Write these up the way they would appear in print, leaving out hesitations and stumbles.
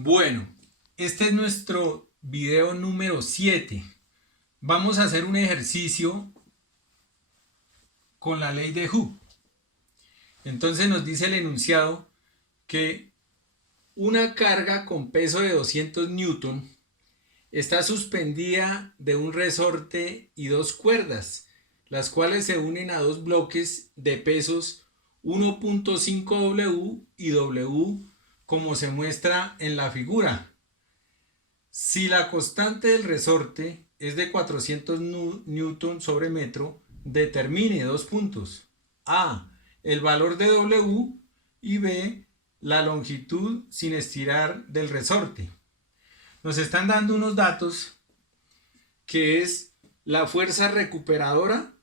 Bueno, este es nuestro video número 7. Vamos a hacer un ejercicio con la ley de Hooke. Entonces nos dice el enunciado que una carga con peso de 200 newton está suspendida de un resorte y dos cuerdas, las cuales se unen a dos bloques de pesos 1.5 W y W, como se muestra en la figura. Si la constante del resorte es de 400 newton sobre metro, determine dos puntos: A, el valor de W, y B, la longitud sin estirar del resorte. Nos están dando unos datos que es la fuerza recuperadora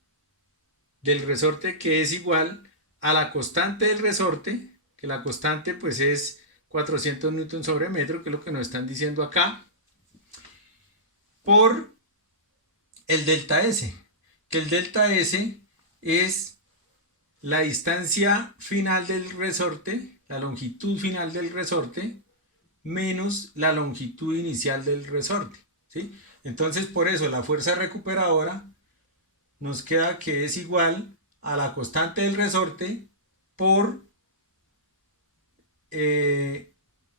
del resorte, que es igual a la constante del resorte, que la constante pues es 400 newton sobre metro, que es lo que nos están diciendo acá, por el delta S, que el delta S es la distancia final del resorte, la longitud final del resorte, menos la longitud inicial del resorte, ¿sí? Entonces, por eso la fuerza recuperadora nos queda que es igual a la constante del resorte por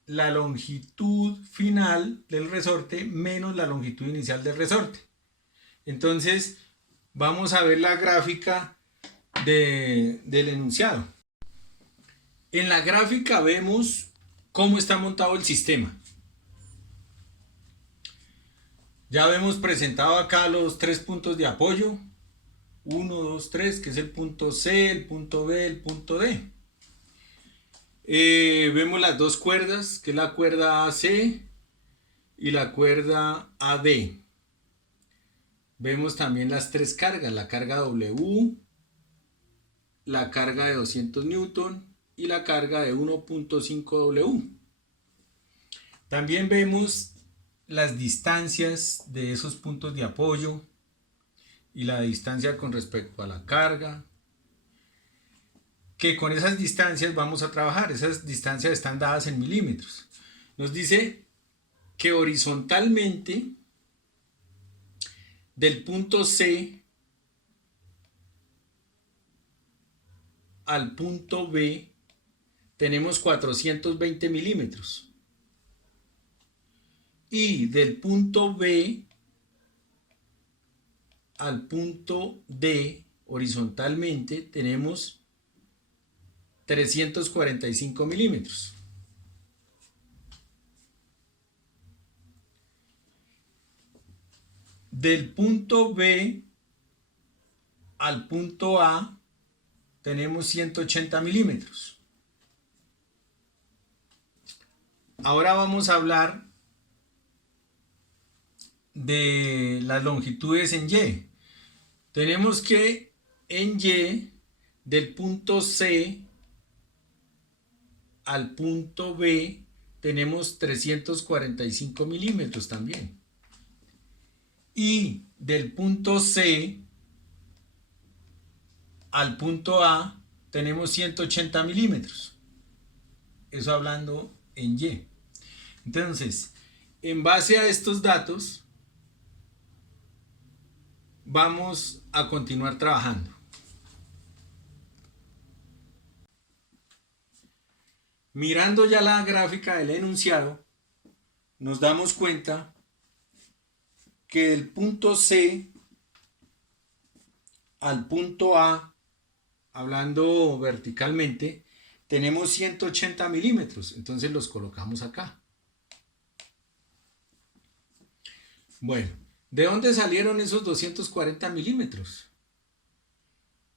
la longitud final del resorte menos la longitud inicial del resorte. Entonces, vamos a ver la gráfica del enunciado. En la gráfica vemos cómo está montado el sistema. Ya vemos presentado acá los tres puntos de apoyo: 1, 2, 3, que es el punto C, el punto B, el punto D. Vemos las dos cuerdas, que es la cuerda AC y la cuerda AD. Vemos también las tres cargas: la carga W, la carga de 200 newton y la carga de 1.5 W. También vemos las distancias de esos puntos de apoyo y la distancia con respecto a la carga, que con esas distancias vamos a trabajar. Esas distancias están dadas en milímetros. Nos dice que horizontalmente del punto C al punto B tenemos 420 milímetros, y del punto B al punto D horizontalmente tenemos 345 milímetros. Del punto B al punto A tenemos 180 milímetros. Ahora vamos a hablar de las longitudes en Y. Tenemos que en Y, del punto C al punto B, tenemos 345 milímetros también. Y del punto C al punto A tenemos 180 milímetros. Eso hablando en Y. Entonces, en base a estos datos, vamos a continuar trabajando. Mirando ya la gráfica del enunciado, nos damos cuenta que del punto C al punto A, hablando verticalmente, tenemos 180 milímetros. Entonces los colocamos acá. Bueno, ¿de dónde salieron esos 240 milímetros?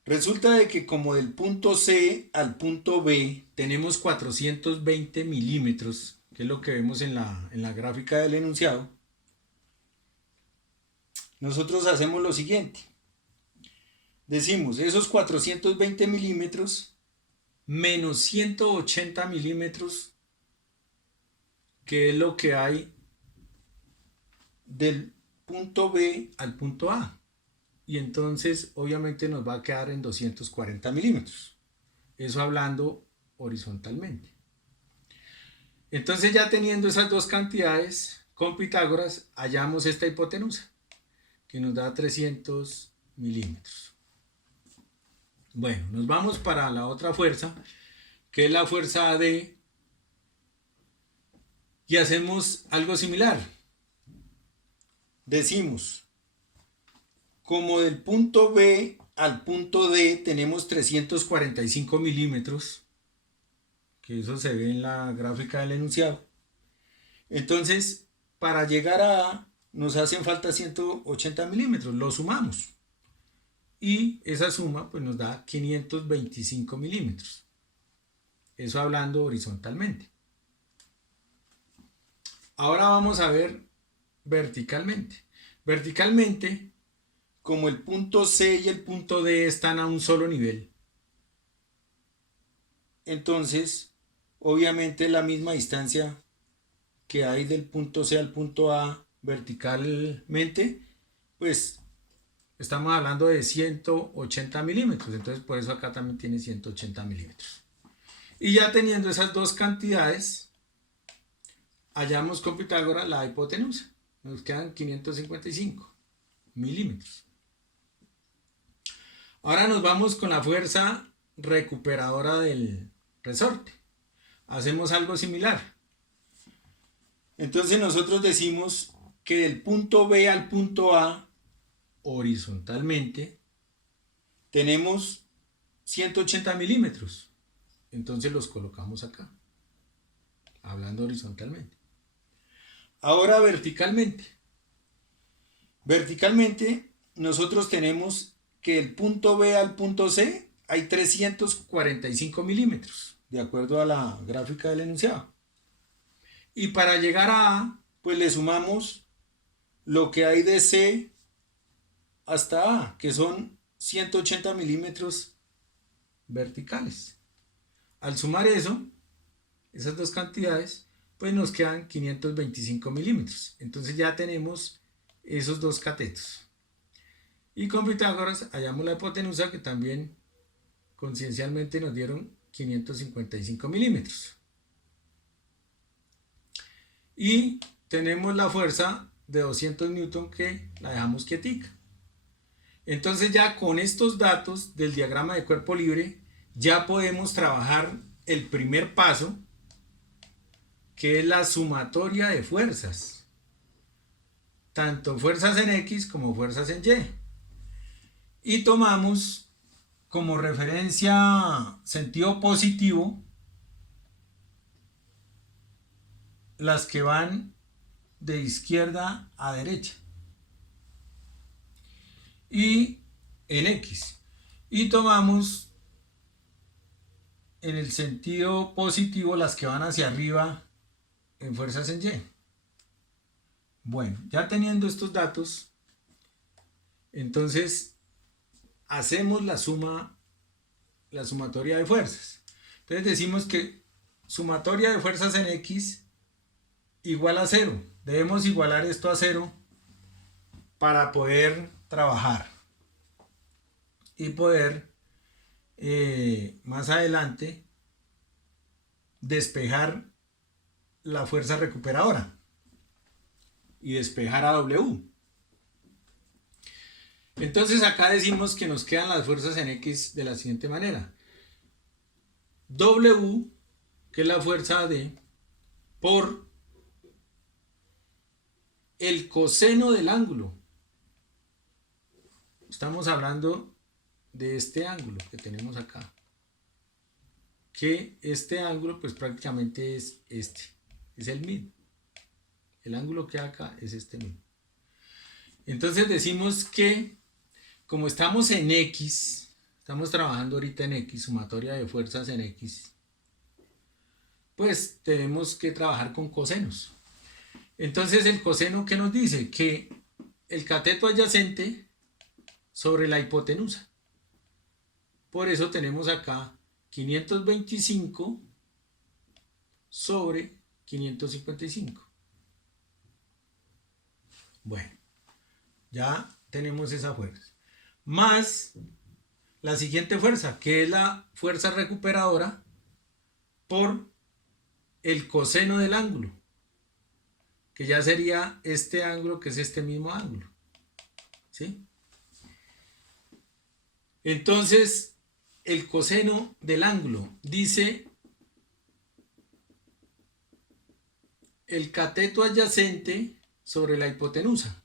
Resulta de que como del punto C al punto B tenemos 420 milímetros, que es lo que vemos en la gráfica del enunciado, nosotros hacemos lo siguiente. Decimos esos 420 milímetros menos 180 milímetros, que es lo que hay del punto B al punto A. Y entonces obviamente nos va a quedar en 240 milímetros. Eso hablando horizontalmente. Entonces ya teniendo esas dos cantidades, con Pitágoras hallamos esta hipotenusa, que nos da 300 milímetros. Bueno, nos vamos para la otra fuerza, que es la fuerza AD, y hacemos algo similar. Decimos, como del punto B al punto D tenemos 345 milímetros, que eso se ve en la gráfica del enunciado. Entonces, para llegar a A nos hacen falta 180 milímetros, lo sumamos. Y esa suma pues nos da 525 milímetros. Eso hablando horizontalmente. Ahora vamos a ver verticalmente. Verticalmente, como el punto C y el punto D están a un solo nivel, entonces obviamente la misma distancia que hay del punto C al punto A verticalmente, pues estamos hablando de 180 milímetros, entonces por eso acá también tiene 180 milímetros. Y ya teniendo esas dos cantidades, hallamos con Pitágoras la hipotenusa, nos quedan 555 milímetros. Ahora nos vamos con la fuerza recuperadora del resorte. Hacemos algo similar. Entonces nosotros decimos que del punto B al punto A, horizontalmente, tenemos 180 milímetros. Entonces los colocamos acá, hablando horizontalmente. Ahora verticalmente. Verticalmente nosotros tenemos que del punto B al punto C hay 345 milímetros, de acuerdo a la gráfica del enunciado. Y para llegar a A, pues le sumamos lo que hay de C hasta A, que son 180 milímetros verticales. Al sumar eso, esas dos cantidades, pues nos quedan 525 milímetros. Entonces ya tenemos esos dos catetos. Y con Pitágoras hallamos la hipotenusa, que también conciencialmente nos dieron 555 milímetros. Y tenemos la fuerza de 200 newton que la dejamos quietica. Entonces ya con estos datos del diagrama de cuerpo libre ya podemos trabajar el primer paso, que es la sumatoria de fuerzas, tanto fuerzas en X como fuerzas en Y. Y tomamos como referencia sentido positivo las que van de izquierda a derecha y en X, y tomamos en el sentido positivo las que van hacia arriba en fuerzas en Y. Bueno, ya teniendo estos datos, entonces hacemos la sumatoria de fuerzas. Entonces decimos que sumatoria de fuerzas en X igual a 0. Debemos igualar esto a 0 para poder trabajar y poder más adelante despejar la fuerza recuperadora y despejar a W. Entonces acá decimos que nos quedan las fuerzas en X de la siguiente manera. W, que es la fuerza D, por el coseno del ángulo. Estamos hablando de este ángulo que tenemos acá. Que este ángulo pues prácticamente es este. Es el mismo. El ángulo que hay acá es este mismo. Entonces decimos que como estamos en X, estamos trabajando ahorita en X, sumatoria de fuerzas en X, pues tenemos que trabajar con cosenos. Entonces el coseno, ¿qué nos dice? Que el cateto adyacente sobre la hipotenusa. Por eso tenemos acá 525 sobre 555. Bueno, ya tenemos esa fuerza. Más la siguiente fuerza, que es la fuerza recuperadora por el coseno del ángulo, que ya sería este ángulo, que es este mismo ángulo, ¿sí? Entonces, el coseno del ángulo dice el cateto adyacente sobre la hipotenusa.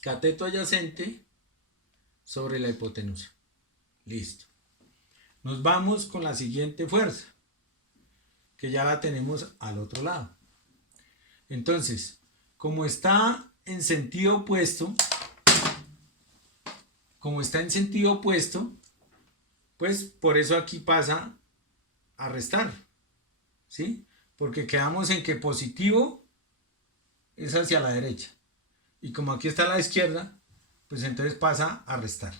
Cateto adyacente sobre la hipotenusa. Listo. Nos vamos con la siguiente fuerza, que ya la tenemos al otro lado. Entonces, como está en sentido opuesto, pues por eso aquí pasa a restar, ¿sí? Porque quedamos en que positivo es hacia la derecha. Y como aquí está a la izquierda, pues entonces pasa a restar.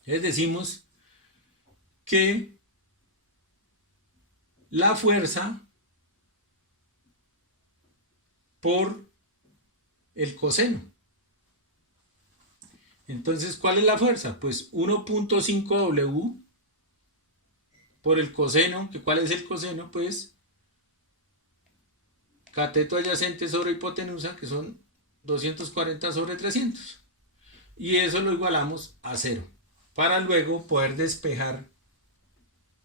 Entonces decimos que la fuerza por el coseno. Entonces, ¿cuál es la fuerza? Pues 1.5 W por el coseno, que ¿cuál es el coseno? Pues cateto adyacente sobre hipotenusa, que son 240 sobre 300. Y eso lo igualamos a 0, para luego poder despejar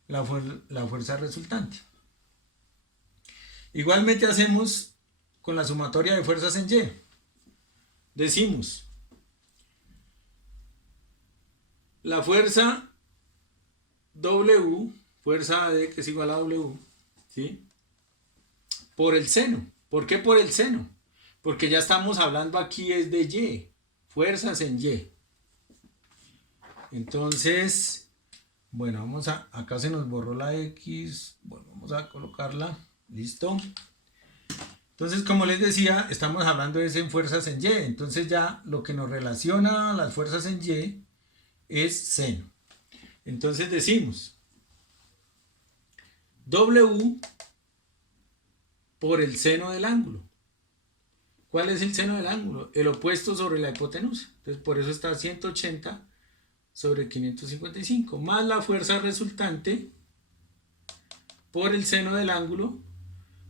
la fuerza resultante. Igualmente hacemos con la sumatoria de fuerzas en Y. Decimos, la fuerza W, fuerza AD, que es igual a W, ¿sí? Por el seno. ¿Por qué por el seno? Porque ya estamos hablando aquí es de Y, fuerzas en Y. Entonces, bueno, acá se nos borró la X, bueno, vamos a colocarla, listo. Entonces, como les decía, estamos hablando de en fuerzas en Y, entonces ya lo que nos relaciona a las fuerzas en Y es seno. Entonces decimos W por el seno del ángulo. ¿Cuál es el seno del ángulo? El opuesto sobre la hipotenusa. Entonces por eso está 180 sobre 555, más la fuerza resultante por el seno del ángulo,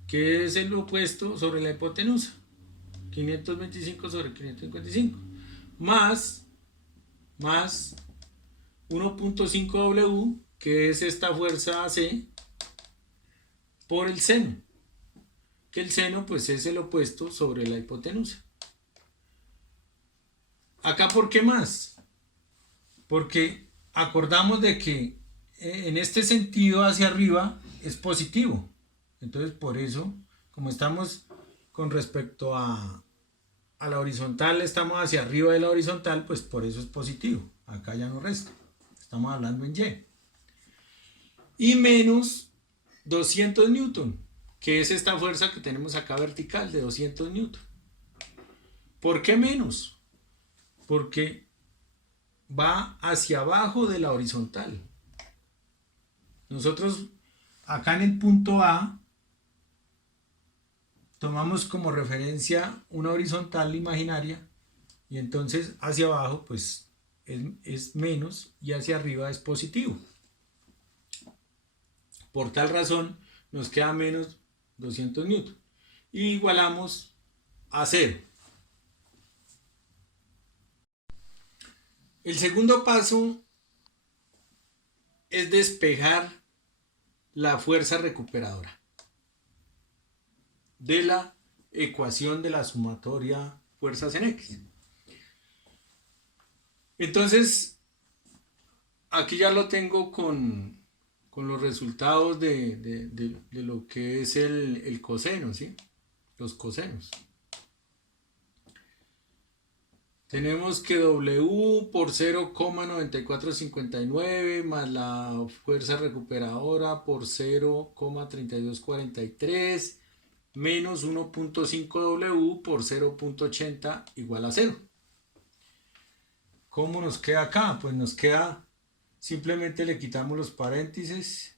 que es el opuesto sobre la hipotenusa. 525 sobre 555. Más 1.5 W, que es esta fuerza AC, por el seno, que el seno pues es el opuesto sobre la hipotenusa. Acá, ¿por qué más? Porque acordamos de que en este sentido hacia arriba es positivo. Entonces por eso, como estamos con respecto a la horizontal, estamos hacia arriba de la horizontal, pues por eso es positivo. Acá ya no resta. Estamos hablando en Y. Y menos 200 newton, que es esta fuerza que tenemos acá vertical de 200 newton. ¿Por qué menos? Porque va hacia abajo de la horizontal. Nosotros acá en el punto A tomamos como referencia una horizontal imaginaria y entonces hacia abajo pues es menos y hacia arriba es positivo. Por tal razón nos queda menos 200 newton y igualamos a 0. El segundo paso es despejar la fuerza recuperadora de la ecuación de la sumatoria fuerzas en X. Entonces, aquí ya lo tengo con los resultados de lo que es el coseno, ¿sí? Los cosenos. Tenemos que W por 0,9459 más la fuerza recuperadora por 0,3243 menos 1.5 W por 0.80 igual a 0. ¿Cómo nos queda acá? Pues nos queda, simplemente le quitamos los paréntesis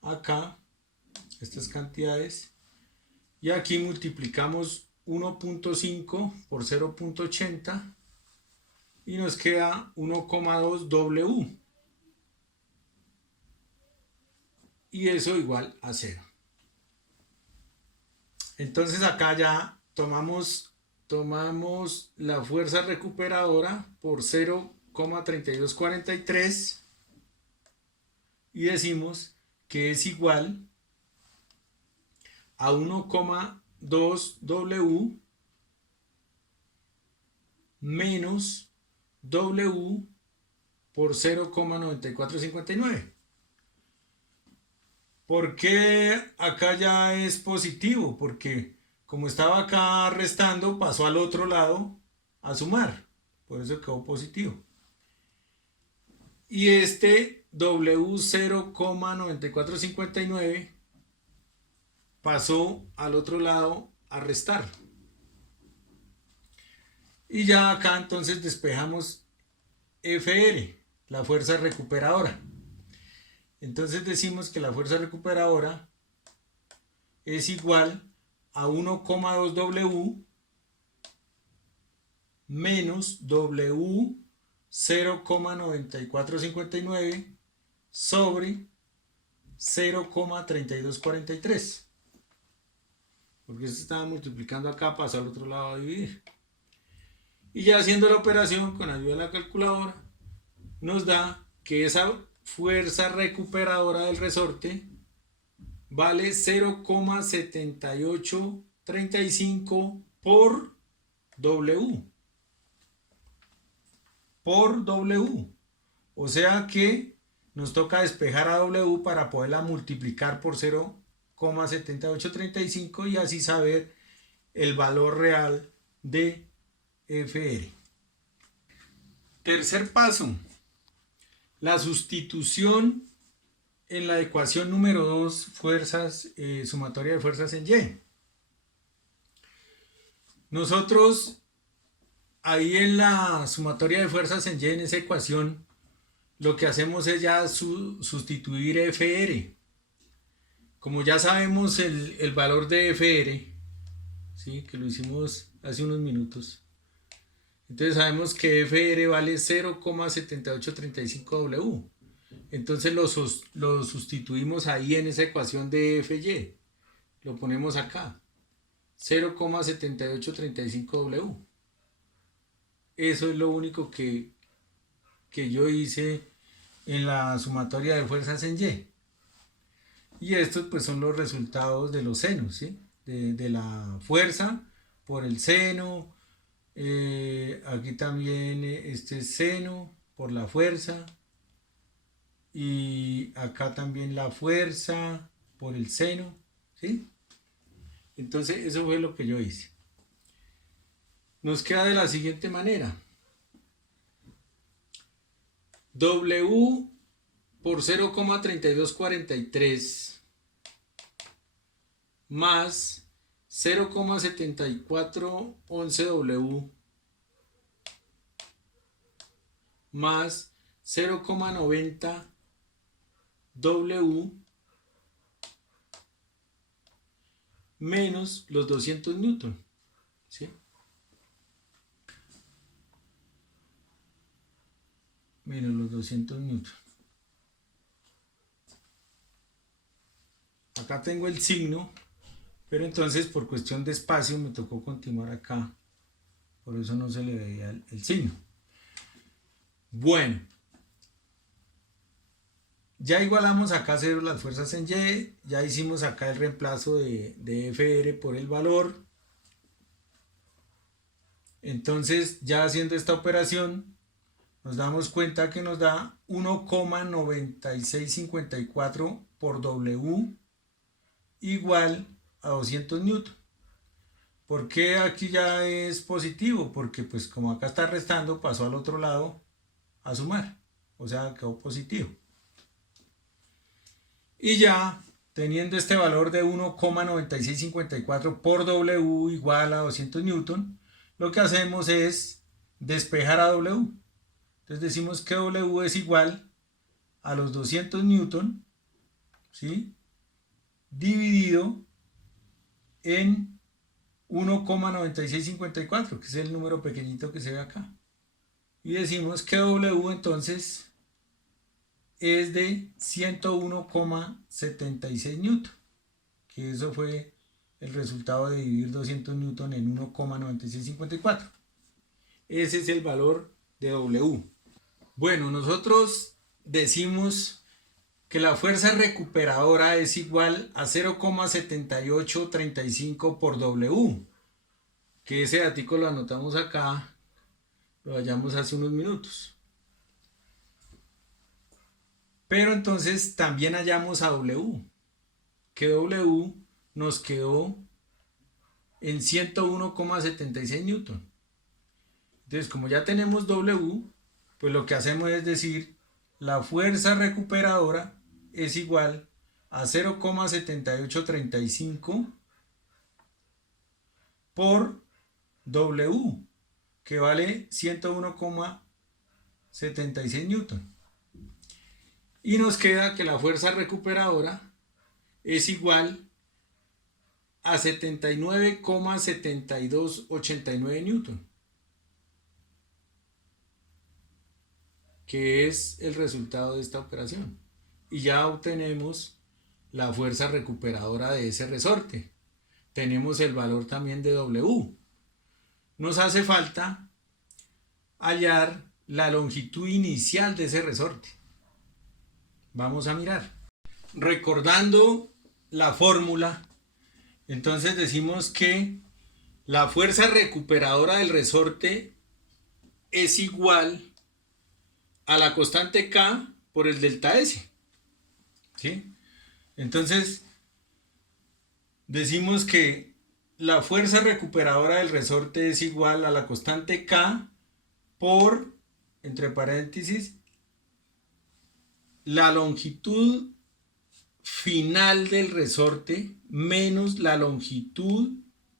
acá, estas cantidades, y aquí multiplicamos 1.5 por 0.80 y nos queda 1,2 W. y eso igual a 0. Entonces acá ya tomamos la fuerza recuperadora por 0,3243 y decimos que es igual a 1,2 W menos W por 0,9459. ¿Por qué acá ya es positivo? Porque como estaba acá restando, pasó al otro lado a sumar. Por eso quedó positivo. Y este W 0,9459 pasó al otro lado a restar. Y ya acá entonces despejamos FR, la fuerza recuperadora. Entonces decimos que la fuerza recuperadora es igual a 1,2 W menos W 0,9459 sobre 0,3243. Porque se estaba multiplicando acá, pasa al otro lado a dividir. Y ya haciendo la operación con ayuda de la calculadora, nos da que esa fuerza recuperadora del resorte vale 0,7835 por W. Por W. O sea que nos toca despejar a W para poderla multiplicar por 0,7835 y así saber el valor real de FR. Tercer paso, la sustitución en la ecuación número 2, fuerzas, sumatoria de fuerzas en Y. Nosotros ahí en la sumatoria de fuerzas en Y, en esa ecuación, lo que hacemos es ya sustituir FR. Como ya sabemos el valor de FR, ¿sí? Que lo hicimos hace unos minutos, entonces sabemos que FR vale 0,7835 W. Entonces lo sustituimos ahí en esa ecuación de FY. Lo ponemos acá. 0,7835 W. Eso es lo único que yo hice en la sumatoria de fuerzas en Y. Y estos pues son los resultados de los senos, ¿sí? De la fuerza por el seno. Aquí también este seno por la fuerza. Y acá también la fuerza por el seno, ¿sí? Entonces eso fue lo que yo hice. Nos queda de la siguiente manera. W por 0,3243 más 0,7411 W más 0,90 W menos los 200 newton, ¿sí? Menos los 200 newton. Acá tengo el signo, pero entonces por cuestión de espacio me tocó continuar acá. Por eso no se le veía el signo. Bueno. Ya igualamos acá 0 las fuerzas en Y, ya hicimos acá el reemplazo de FR por el valor. Entonces ya haciendo esta operación nos damos cuenta que nos da 1,9654 por W igual a 200 newton. ¿Por qué aquí ya es positivo? Porque pues como acá está restando pasó al otro lado a sumar, o sea quedó positivo. Y ya teniendo este valor de 1,9654 por W igual a 200 newton, lo que hacemos es despejar a W. Entonces decimos que W es igual a los 200 newton, ¿sí? Dividido en 1,9654, que es el número pequeñito que se ve acá. Y decimos que W entonces es de 101,76 newton, que eso fue el resultado de dividir 200 newton en 1,9654. Ese es el valor de W. Bueno, nosotros decimos que la fuerza recuperadora es igual a 0,7835 por W, que ese dato lo anotamos acá, lo hallamos hace unos minutos. Pero entonces también hallamos a W, que W nos quedó en 101,76 newton. Entonces, como ya tenemos W, pues lo que hacemos es decir, la fuerza recuperadora es igual a 0,7835 por W, que vale 101,76 newton. Y nos queda que la fuerza recuperadora es igual a 79,7289 newton, que es el resultado de esta operación. Y ya obtenemos la fuerza recuperadora de ese resorte. Tenemos el valor también de W. Nos hace falta hallar la longitud inicial de ese resorte. Vamos a mirar. Recordando la fórmula, entonces decimos que la fuerza recuperadora del resorte es igual a la constante K por el delta S. ¿Sí? Entonces, decimos que la fuerza recuperadora del resorte es igual a la constante K por, entre paréntesis, la longitud final del resorte menos la longitud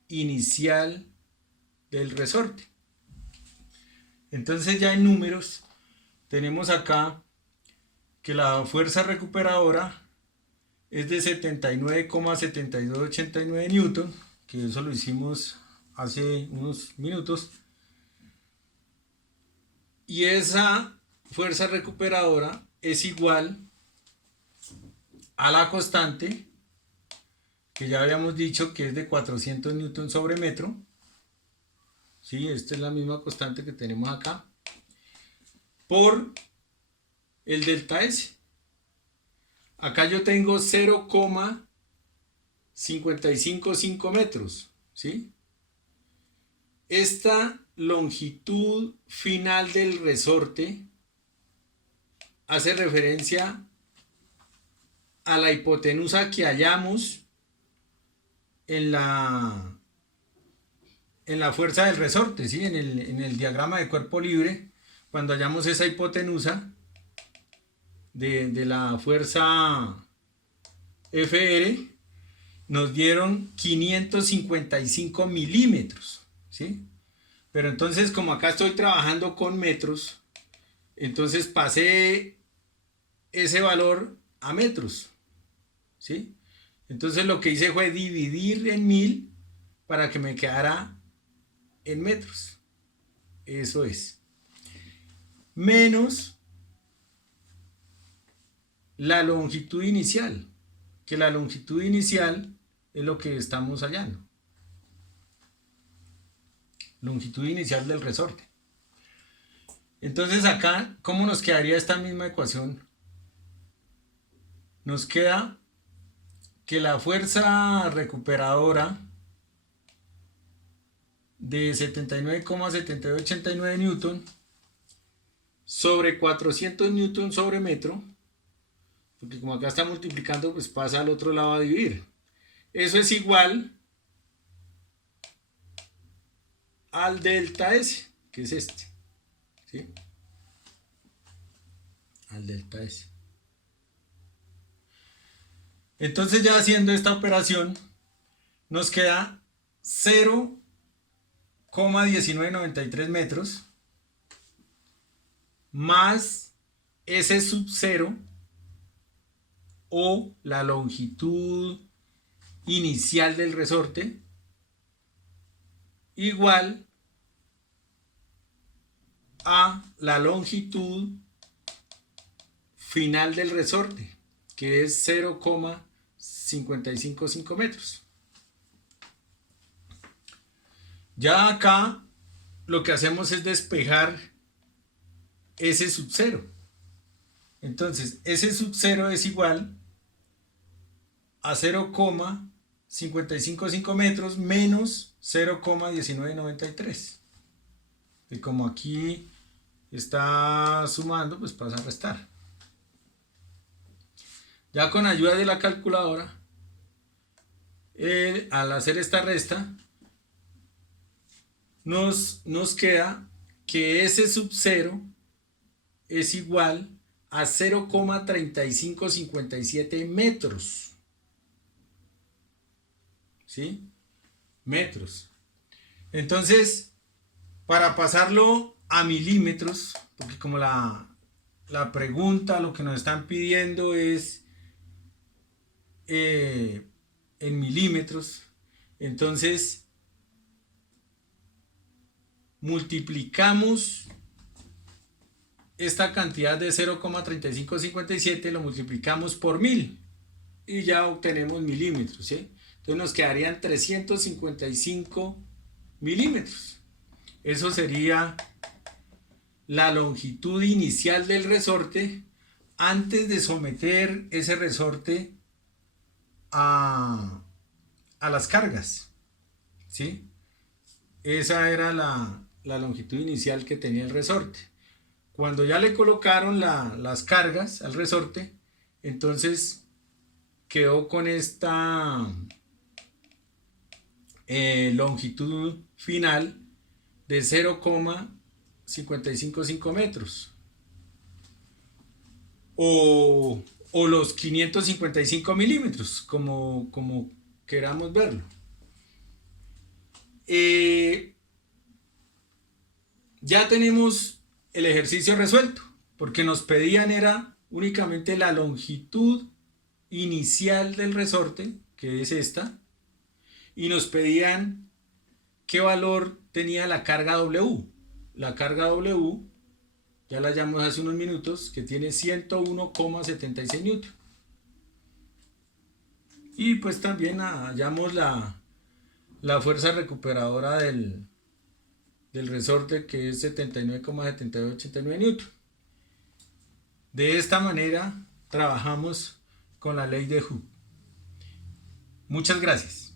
inicial del resorte. Entonces ya en números tenemos acá que la fuerza recuperadora es de 79,7289 newton, que eso lo hicimos hace unos minutos, y esa fuerza recuperadora es igual a la constante, que ya habíamos dicho que es de 400 newton sobre metro. ¿Sí? Esta es la misma constante que tenemos acá, por el delta S. Acá yo tengo 0,555 metros, ¿sí? Esta longitud final del resorte hace referencia a la hipotenusa que hallamos en la fuerza del resorte, ¿sí? En el diagrama de cuerpo libre, cuando hallamos esa hipotenusa de la fuerza FR, nos dieron 555 milímetros, ¿sí? Pero entonces, como acá estoy trabajando con metros, entonces pasé ese valor a metros, ¿sí? Entonces lo que hice fue dividir en 1000 para que me quedara en metros. Eso es. Menos la longitud inicial, que la longitud inicial es lo que estamos hallando. Longitud inicial del resorte. Entonces acá, ¿cómo nos quedaría esta misma ecuación? Nos queda que la fuerza recuperadora de 79,7889 newton sobre 400 newton sobre metro, porque como acá está multiplicando, pues pasa al otro lado a dividir. Eso es igual al delta S, que es este, ¿sí? Al delta S. Entonces, ya haciendo esta operación, nos queda 0,1993 metros más S sub 0, o la longitud inicial del resorte, igual a la longitud final del resorte, que es 0,555 metros. Ya acá lo que hacemos es despejar ese sub 0. Entonces, ese sub 0 es igual a 0,555 metros menos 0,1993. Y como aquí está sumando, pues pasa a restar. Ya con ayuda de la calculadora, al hacer esta resta, nos queda que ese sub 0 es igual a 0,3557 metros. ¿Sí? Metros. Entonces, para pasarlo a milímetros, porque como la pregunta, lo que nos están pidiendo es en milímetros, entonces multiplicamos esta cantidad de 0,3557, lo multiplicamos por 1000 y ya obtenemos milímetros, ¿sí? Entonces nos quedarían 355 milímetros. Eso sería la longitud inicial del resorte antes de someter ese resorte a las cargas, ¿sí? Esa era la longitud inicial que tenía el resorte. Cuando ya le colocaron las cargas al resorte, entonces quedó con esta longitud final de 0,555 metros o los 555 milímetros, como queramos verlo. Ya tenemos el ejercicio resuelto, porque nos pedían era únicamente la longitud inicial del resorte, que es esta, y nos pedían qué valor tenía la carga W. La carga W, ya la hallamos hace unos minutos, que tiene 101,76 newton. Y pues también hallamos la fuerza recuperadora del resorte, que es 79,7889 newton. De esta manera trabajamos con la ley de Hooke. Muchas gracias.